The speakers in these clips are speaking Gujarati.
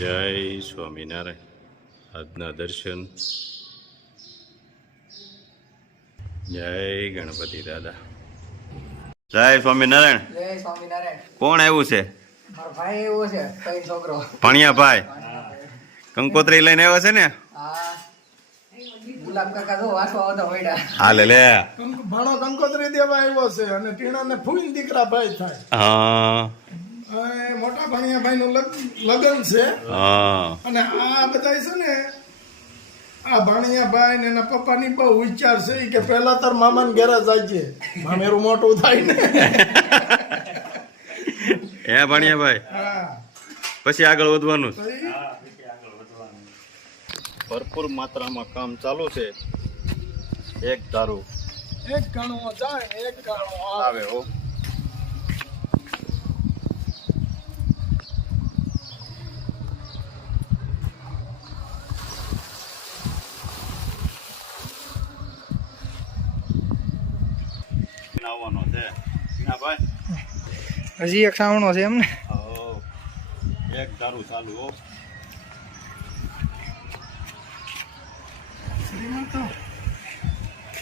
જય સ્વામિનારાયણ. આજના દર્શન. જય ગણપતિ દાદા. જય સ્વામિનારાયણ. જય સ્વામિનારાયણ. કોણ આવ્યું છે? મારો ભાઈ એવો છે, કઈ છોકરો ભણિયાભાઈ કંકોત્રી લઈને આવ્યો છે ને? હા, ગુલાબ કાકા જો વાસવા આવતા વૈડા. હાલે લે. ભાણો કંકોત્રી દેવા આવ્યો છે અને ટીણાને ફૂઈન દીકરા ભાઈ થાય. હા હવે મોટા ભાણિયાભાઈ નું લગ્ન છે હા. અને આ બધા છે ને આ ભાણિયાભાઈ ને એના પપ્પાની બહુ વિચાર છે કે પહેલા તાર મામાને ઘેરા જાય મામેરું મોટું થાય ને. હે ભણિયાભાઈ, હા પછી આગળ વધવાનું. તો ઈ ભરપૂર માત્રામાં કામ ચાલુ છે. એક ધારું એક ગણવો જાય ને એક ગણવો આવે. આવે હો. આવવાનો છે ના ભાઈ. હજી એક સાવણો છે એમને. એક ધારું ચાલુ હો.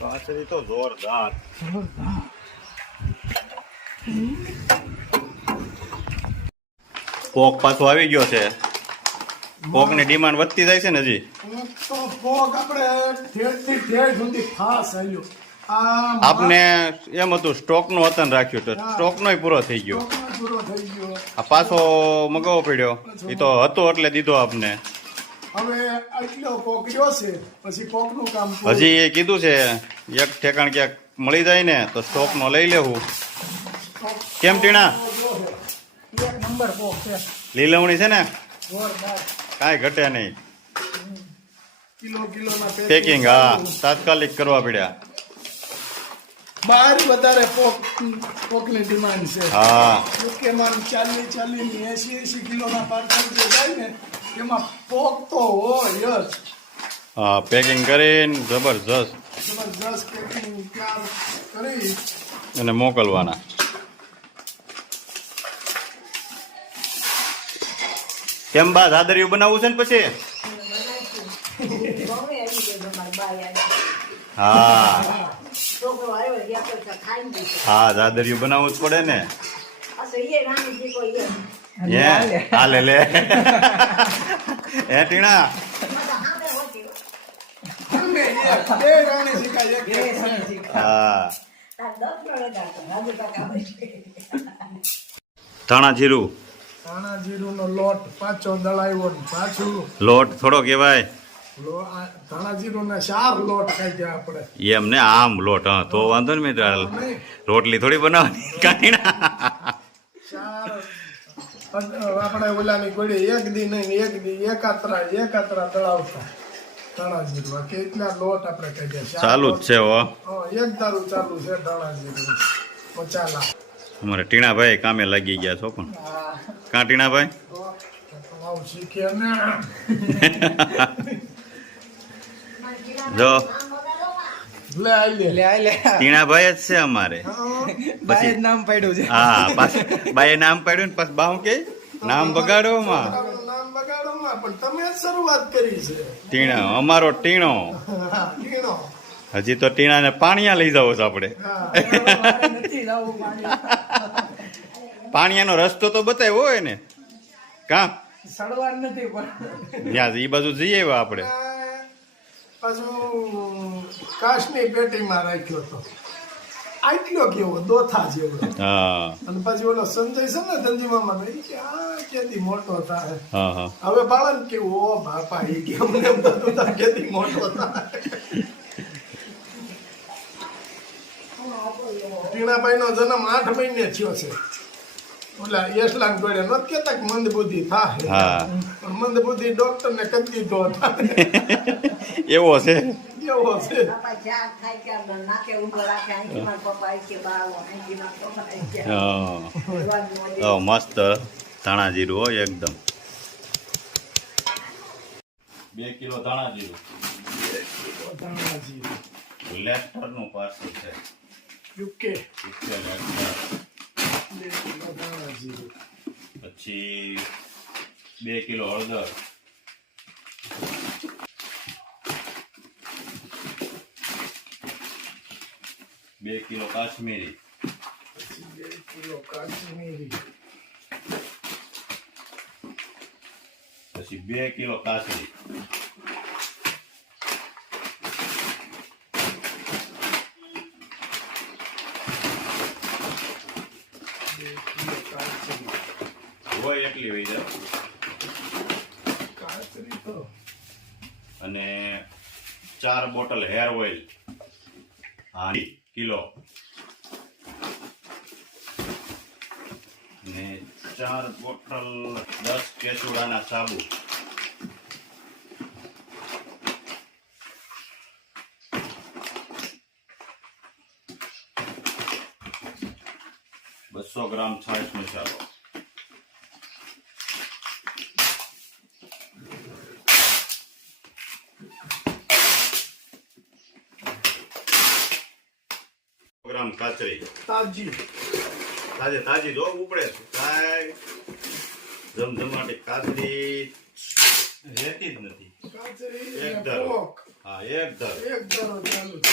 કાચરી તો જોરદાર. પોક પાછો આવી ગયો છે. પોક ની ડિમાન્ડ વધતી જાય છે ને હજી. તો ભોગ આપણે ઠેઠથી ઠેઠ સુધી ફાસ આવ્યો. આ આપને એમ હતું સ્ટોક નું વતન રાખ્યું તો સ્ટોક નો પૂરો થઈ ગયો. સ્ટોકનો પૂરો થઈ ગયો. આ પાછો મગાવવો પડ્યો. એ તો હતો એટલે દીધો આપને. હવે આટલો પોકડ્યો છે પછી પોકનું કામ પૂરું. હજી એ કીધું છે એક ઠેકાણ ક્યાંક મળી જાય ને તો સ્ટોક નો લઈ લેવું. કેમ ટીણા? એક નંબર પોક છે લીલવણી છે ને, જોરદાર. કાંઈ ઘટે નહીં. કિલોના પેકિંગ હા તાત્કાલિક કરવા પડ્યા. બહાર વધારે પોકની ડિમાન્ડ છે. હા યુકેમાં 40 ની 80 કિલોના પાર્સલ જે જાય ને એમાં પોક તો હોય જ. હા પેકિંગ કરીને જબરજસ્ત જબરજસ્ત પેકિંગ તૈયાર કરી અને મોકલવાના. કેમ બા દાદરિયું બનાવવું છે ને પછી? હા હા દાદરિયું બનાવવું જ પડે ને. હાલે લે. હે ટીણા? બે રાણી શીખાય એક હા ધાણા જીરું ધાણા જીરુંનો લોટ પાછો દળાવ્યો ને પાછું લોટ થોડો કહેવાય ધાણા જીરુંને 4 લોટ કાઢ્યા આપણે. એમ ને આમ લોટ. હા તો વાંધો ને મિત્ર. રોટલી થોડી બનાવવાની કાઢીના. 4 આપણે ઓલાની ગોળી એક દી નહીં એક દી એકાત્રા દળાવતા ધાણા જીરું કેટલા લોટ આપણે કાઢ્યા. ચાલુ જ છે હો. એક દારૂ ચાલુ છે ધાણા જીરું મચાલા. અમારે ટીણાભાઈ કામે લાગી ગયા છો પણ. કાં ટીણાભાઈ? આવું શીખે ને જો લે આઈ લે ટીણાભાઈ જ છે અમારે. ભાઈ જ નામ પાડ્યું છે. હા પાછું બાએ નામ પાડ્યું ને પાછું બાહુ કે નામ બગાડો માં. નામ બગાડો માં પણ તમે જ શરૂઆત કરી છે. ટીણા અમારો ટીણો. ટીણો. હજી તો ટીણાને પાણીયા લઈ જાવ છે આપણે. નથી લાવવું પાણી. પાણીયાનો રસ્તો તો બતાવ્યો હોય ને કાં સડવાર નથી પણ ત્યાં એ બાજુ જઈએ આપણે. પાછું કાચની પેટીમાં રાખ્યો હતો આટલો કેવો દોથા જેવો. હા અને પછી ઓલો સંજય છે ને ધનજી મામા એ કે આ કેદી મોટો થાય. હા હા હવે બાળન કેવું ઓ બાપા એ કે અમને એમ થતું હતા કેદી મોટો થાય. ટીણાભાઈ નો જન્મ 8 મહિને થયો છે. ઓલા યશલાન ગોળે નત કેતા કે મંદ બુદ્ધિ થાય. હા પણ મંદ બુદ્ધિ ડોક્ટર ને કરી દીધો હતા. એવો છે. એવો છે. હા મસ્ત ધાણા જીરું હોય એકદમ. 2 કિલો ધાણા જીરું. ધાણા જીરું લેસ્ટર નું પાર્સલ છે. યુકે પછી 2 કિલો હળદર, 2 કિલો કાશ્મીરી, 2 કિલો કાશ્મીરી, પછી 2 કિલો કાસરી, 2 કિલો કાચરી, હોય એટલી વહી જાય, કાચરી તો અને 4 બોટલ હેર ઓઇલ, હા કિલો, ને 4 બોટલ 10 કેસુડાના સાબુ, બસો ગ્રામ છાશ મસાલો, ગ્રામ કાચરી, તાજી, તાજી જો ઉપડે કાંઈ જમજમાટી કાચરી રહેતી જ નથી. કાચરી એક અને ધારો. પોક. હા એક દર એક ધારો ચાલુ છે.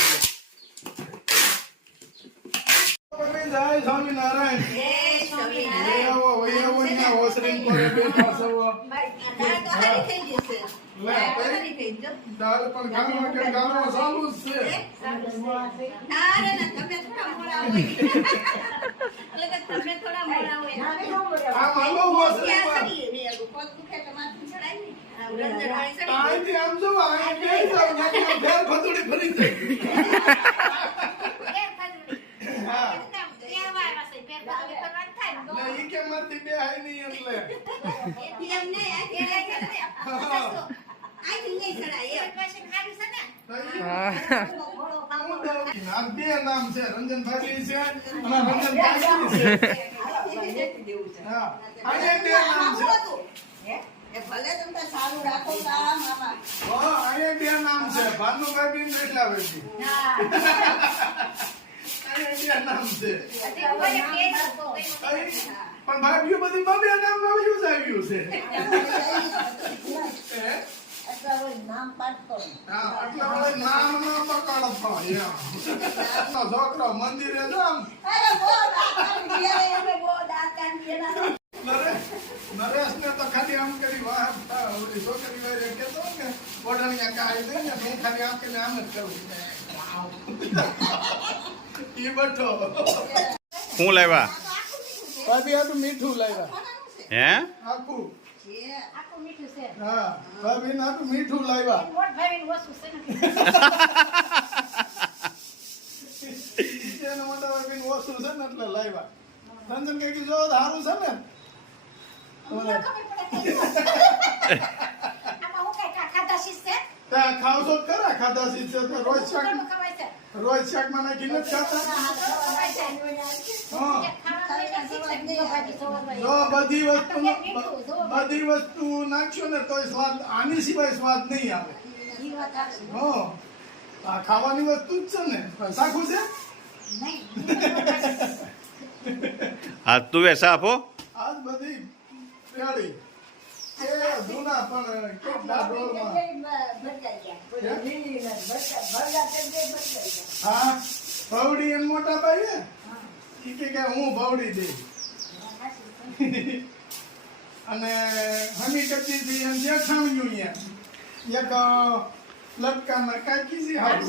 જય સ્વામિનારાયણ. વહી આવો, અહીંયા ઓસરીને પડે બેઠા છો. દાળ પણ ગાળવા કે ગાળવા ચાલુ જ છે. આમ હાલો ઓસરીમાં. અહીંથી આમ જો, અહીં બેસી જાઓ, ત્યાંથી ફેર ફતોડી ફરી જાય. હા. એટલે ઈ કે મારથી બે હાય નહીં એટલે. આ બે નામ છે, રંજનભાઈ છે અને રંજનભાઈ છે. હા. અહીંયા બે નામ છે. હા, અહીંયા બે નામ છે, ભાનુભાઈ બી ને એટલા વેચી. અહીંયા બે નામ છે. પણ ભાભીઓ બધી બબે નામ આવ્યું જ આવ્યું છે. હે? હા, એટલે વળી નામ ન પકડતો એમ. છોકરો મંદિરે જો આમ નરેશને તો ખાલી આમ કરી વાહ ઓલી છોકરી વાળે કહેતો ને ઓઢણિયા કાઢી દે ને હું ખાલી આમ કરીને આમ જ કરું. ઈ બઠો. શું લાવ્યા? ભાભી આટલું મીઠું લાવ્યા. હે આખું. હા, ભાભી આટલું મીઠું લાવ્યા. એનો મોટા ભાભી ઓછું છે ને એટલે લાવ્યા. રંજન કઈ જો સારું છે ને. ત્યાં ખાવશો જ ખરા ખાધા સી છે તો રોજ શાકમાં નાખીને જ ખાતા. હા, જો બધી વસ્તુ નાખશો ને તોય સ્વાદ આની સિવાય સ્વાદ નહીં આવે. હા, આ ખાવાની વસ્તુ જ છે ને. શાકું છે હા તુવે સાફ હો. આજ બધી પેળી એ જૂના પણ કેટલા ડોલમાં. હા, ભવડી એમ મોટા ભાઈ ને ઈ કે હું ભવડી દે અને હમી કચ્છી થી એમ જેઠાણ્યું અહીંયા એક લટકામાં કાકી સી હારું.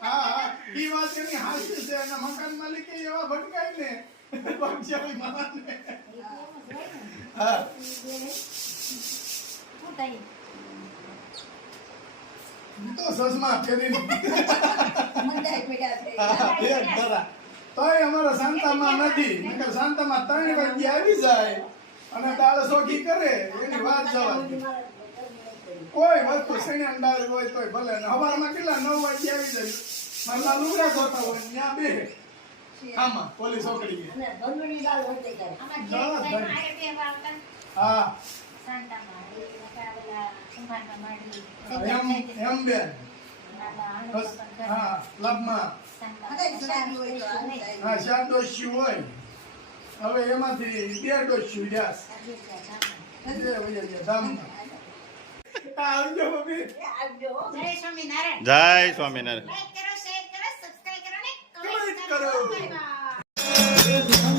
હા, ઈ વાત એની હાચી છે. એના મકાન માલિકે એવા ભટકાય ને પંચાળી માને. હા, તો સસમા ફેરીને તોય અમારા શાંતામાં નથી. નકર શાંતામાં 3 વાગે આવી જાય અને દાળ સોખી કરે એની વાત જવા દે. કોઈ વસ્તુ શેણ્યા દાળ હોય તોય ભલે ને સવારમાં કેટલા 9 વાગે આવી જાય. મારા લુગડા ધોતા હોય ત્યાં બે આમાં પોલીસ છોકરી હા એમ બેન હા લબમાં હા શાદોશી હોય હવે એમાંથી 2 ડોઝ છૂટ્યા છે. ધામમાં. આવજો મમ્મી. જય સ્વામિનારાયણ. જય સ્વામિનારાયણ. લાઈક કરો, શેર કરો, સબસ્ક્રાઇબ કરો ને કમેન્ટ કમેન્ટ કરો. કરો. Bye bye.